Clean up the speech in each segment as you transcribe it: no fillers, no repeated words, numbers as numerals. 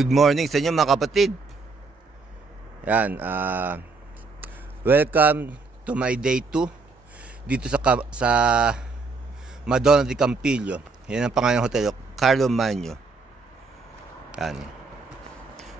Good morning sa inyo mga kapatid. Yan, welcome to my day 2 dito sa Madonna de Campillo. Yan ang pangalan ng hotel, Carlo Magno. Yan.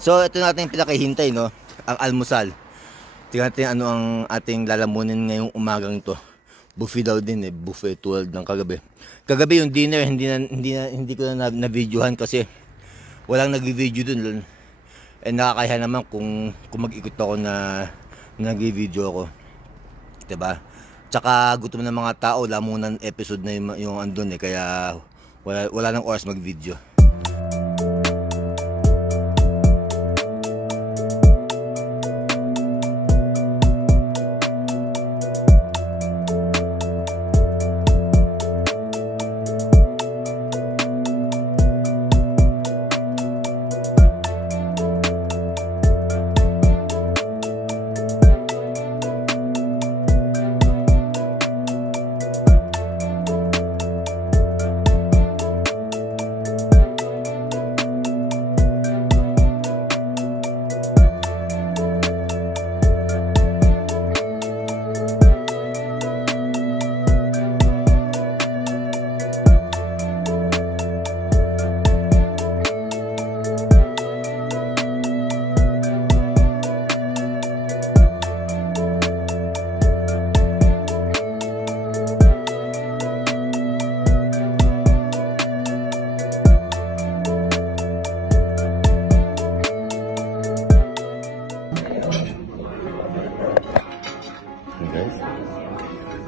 So ito natin yung pinakahintay, no? Ang almusal. Tingnan natin ano ang ating lalamunin ngayong umagang to. Buffet daw din buffet tulad ng kagabi. Kagabi yung dinner hindi ko na videohan kasi walang nag-video dun. Eh nakakahiya naman kung mag-ikot ako na nag-video ako. Diba? Tsaka gutom ng mga tao, lamunan episode na yung andun kaya wala nang oras mag-video.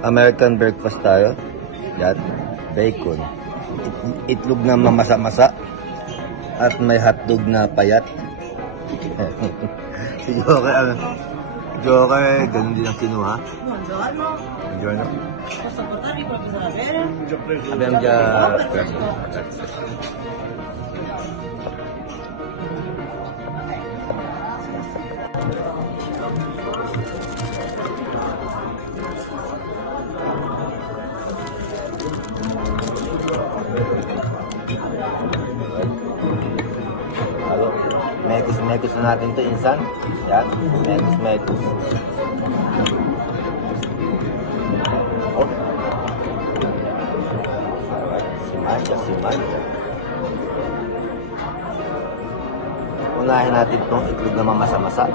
American breakfast tayo. Yan, bacon, itlog na mamasa-masa at may hotdog na payat. Si Joker, ganun din ang kinuha. Enjoy na. Abang dyan. Mekus na natin ito, insan. Yan, mekus. Oh. Siman. Unahin natin itong itlog na mamasa-masa.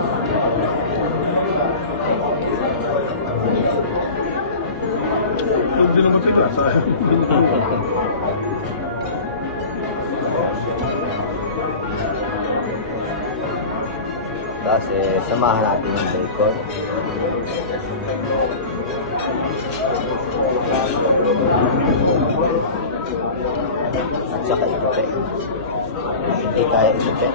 Tapos samahan natin yung bacon. At saka itote. Hindi kaya itote.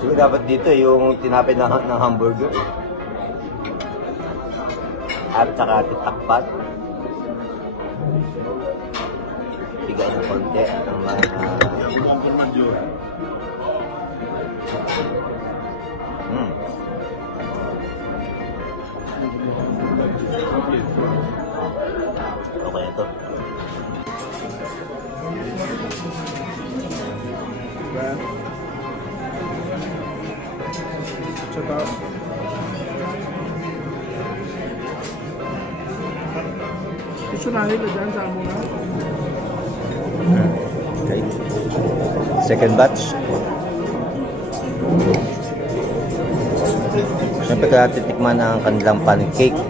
Siguro dapat dito yung tinapay ng hamburger. At saka titakpan. Bigay ng konti ng mga okay ito. Sa taas. Sunahin na dyan sa muna. Okay. Second batch. Siyempre kaya titikman ang kanilang pancake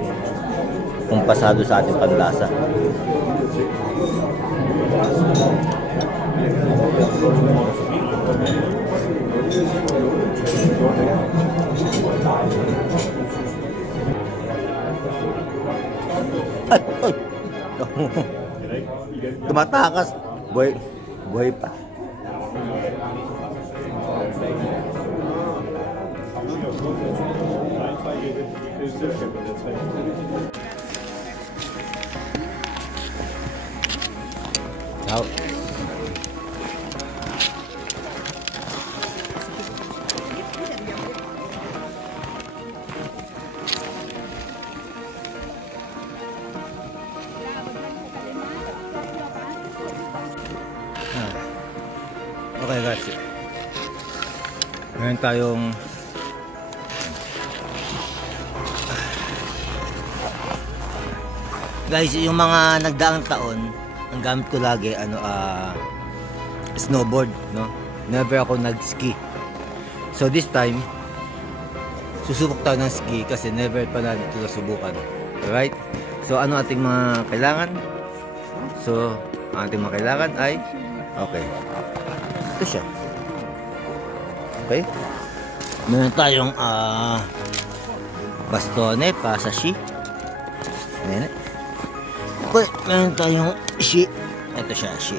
kung pasado sa ating panlasa. Tumatakas. Buhay pa. Out. ragazzi. Ngayon tayong guys, yung mga nagdaang taon, ang gamit ko lagi snowboard, no? Never ako nag-ski. So this time, susubok tayo ng ski kasi never pa natin ito nasubukan. Alright? So ano ating mga kailangan? So, ang ating mga kailangan ay okay. Ito siya. Okay? Meron tayong bastone, pasashi. Ayan. Okay, meron tayong shi. Ito siya, shi.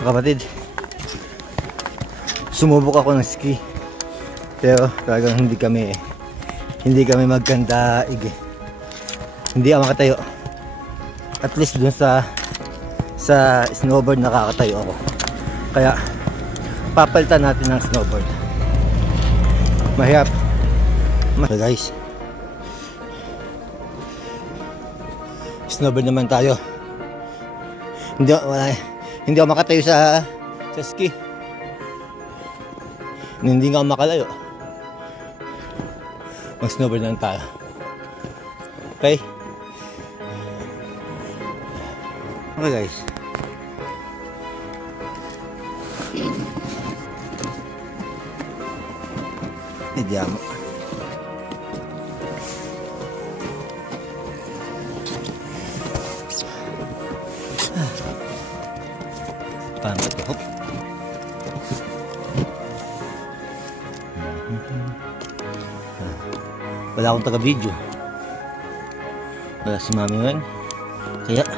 Kapatid, sumubok ako ng ski pero talagang hindi kami magkanda hindi ako makatayo. At least dun sa snowboard nakakatayo ako, kaya papalitan natin ng snowboard. Mahirap. So guys, snowboard naman tayo. Hindi ako makatayo sa ski. Hindi nga ako makalayo. Mag-snowboard lang tayo. Okay? Okay guys. Vediamo. Paano ito? Hop. Wala akong taga-video. Wala si mami ngayon. Kaya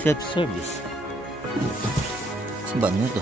self-service. Saan nyo ito?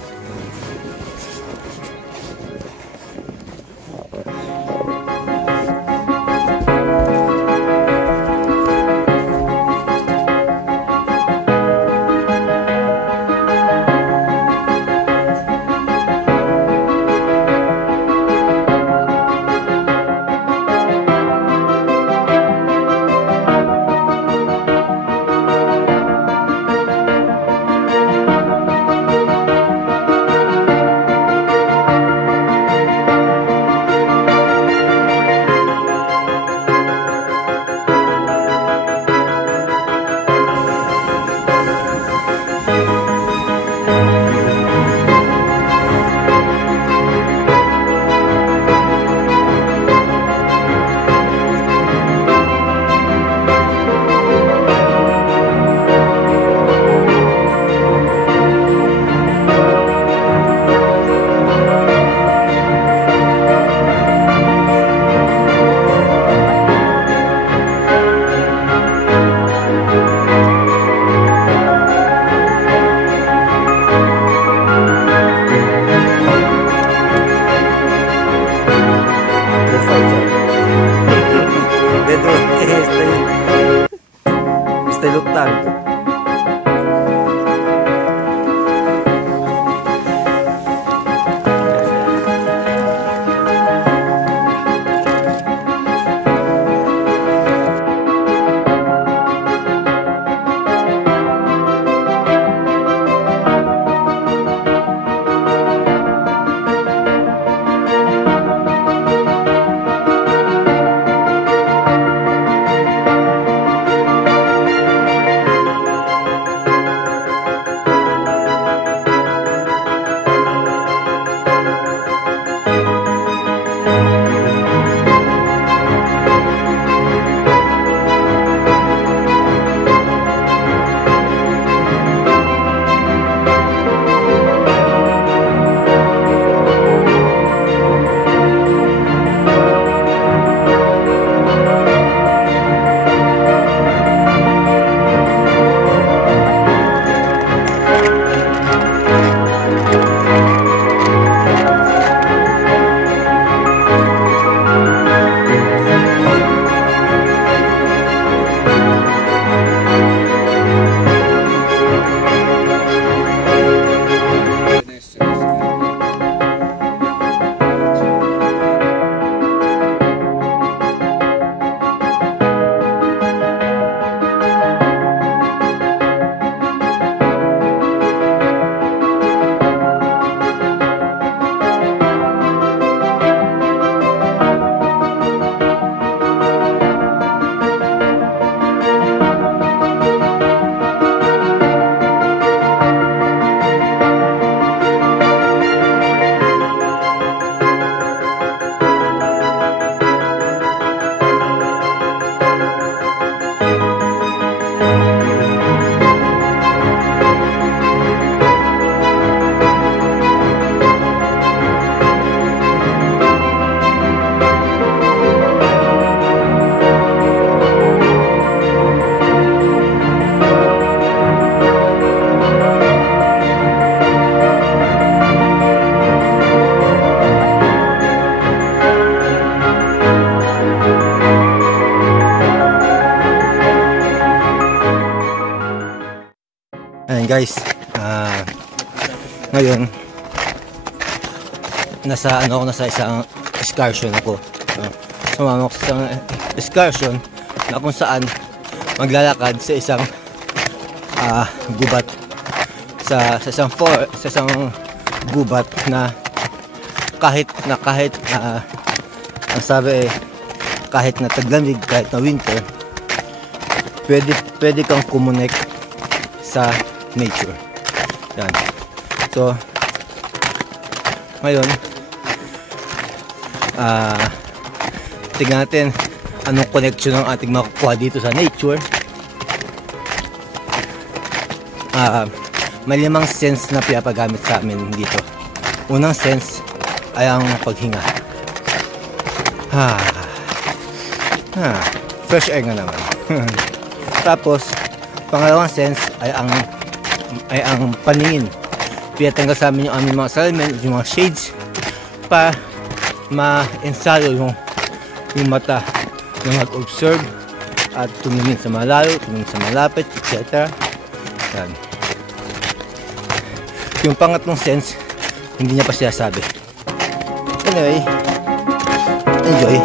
guys, ngayon nasa isang excursion ako. Sumama ako sa isang excursion na kung saan maglalakad sa isang gubat, sa isang gubat na kahit ang sabi kahit na taglamig, kahit na winter, pwede kang kumonek sa nature. Yan. So ngayon tignan natin anong connection ang ating makukuha dito sa nature. May 5 sense na pinapagamit sa amin dito. Unang sense ay ang paghinga. Fresh air nga naman. Tapos pangalawang sense ay ang paningin. Pinatanggal sa amin yung aming mga salamin, yung mga shades, pa ma-ensayo yung mata na mag-observe at tumingin sa malayo, tumingin sa malapit, etc. Yan. Yung pangatlong sense, hindi niya pa siya sabi. Anyway, enjoy.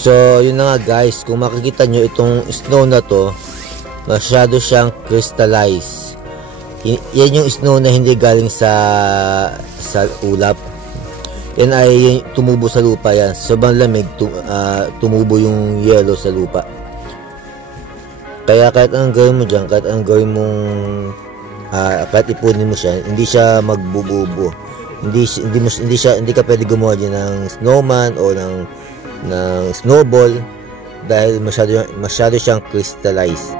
So yun na nga guys, kung makikita nyo itong snow na to, masyado siyang crystallized. Yan yung snow na hindi galing sa ulap. Yan ay tumubo sa lupa yan. Sobrang lamig, tumubo yung yellow sa lupa. Kaya kahit anong gawin mo dyan, kahit anong gawin mong kahit ipunin mo siya, hindi siya magbububo. Hindi ka pwede gumawa dyan ng snowman o ng snowball dahil masyado siyang crystallized.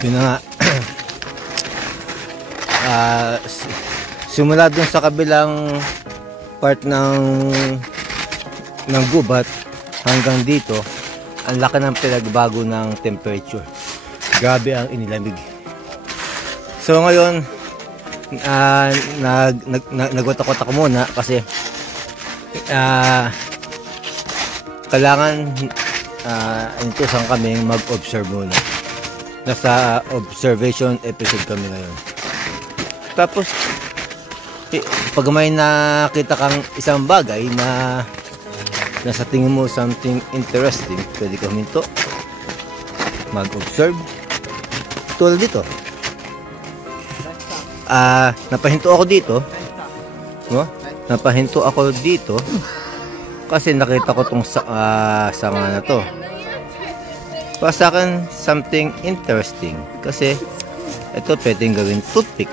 Yun na nga. Simula dun sa kabilang part ng gubat hanggang dito, ang laki ng pinagbago ng temperature. Grabe ang inilamig. So ngayon, nagwatakot ako muna kasi kailangan intusan kami mag-observe muna. Nasa observation episode kami ngayon. Tapos pag may nakita kang isang bagay na nasa tingin mo something interesting, pwede ka huminto, mag-observe. Tulad dito, napahinto ako dito kasi nakita ko tong sanga na to. Para sa akin, something interesting. Kasi, ito pwedeng gawin toothpick.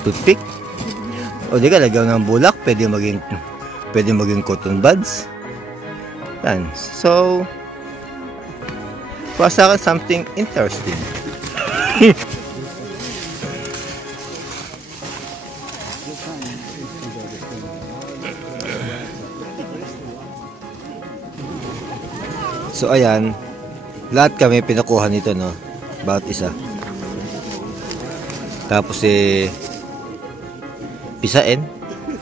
Toothpick. O di ka, lagyan ng bulak. Pwede maging cotton buds. Yan. So, para sa akin, something interesting. So ayan, lahat kami pinakuha nito, no? Bawat isa. Tapos pisain.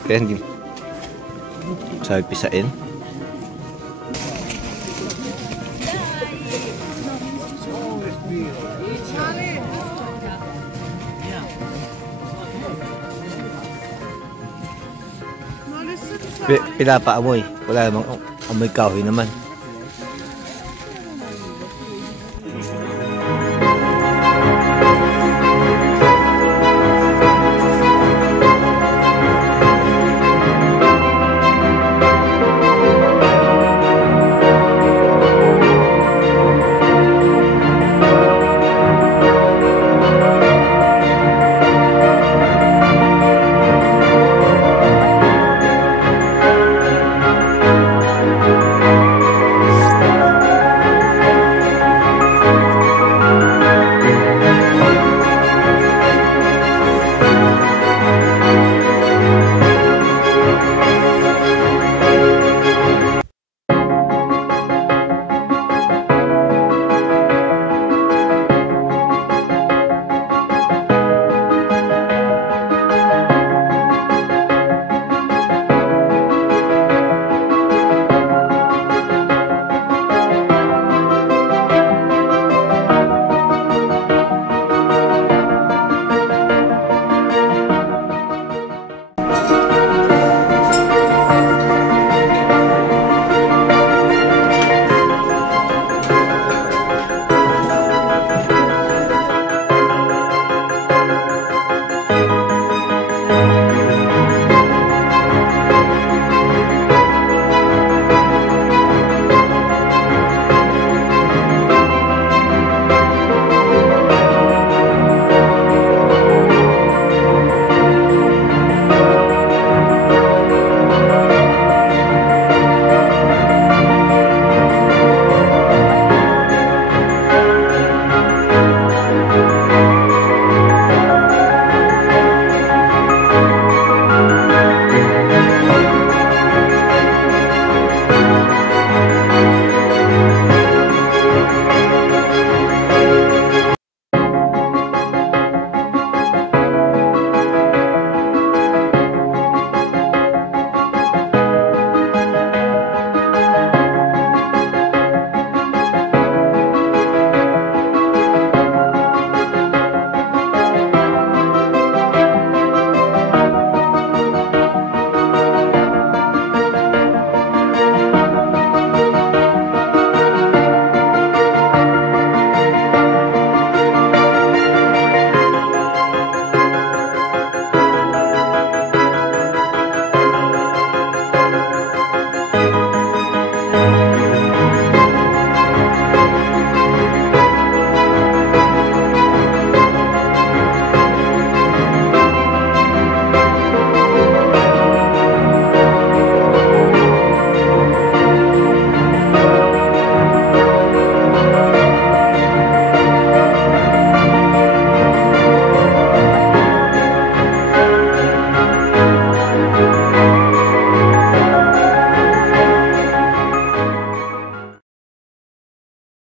Kaya hindi sabi pisain. Pinapaamoy. Wala namang amoy kahoy naman.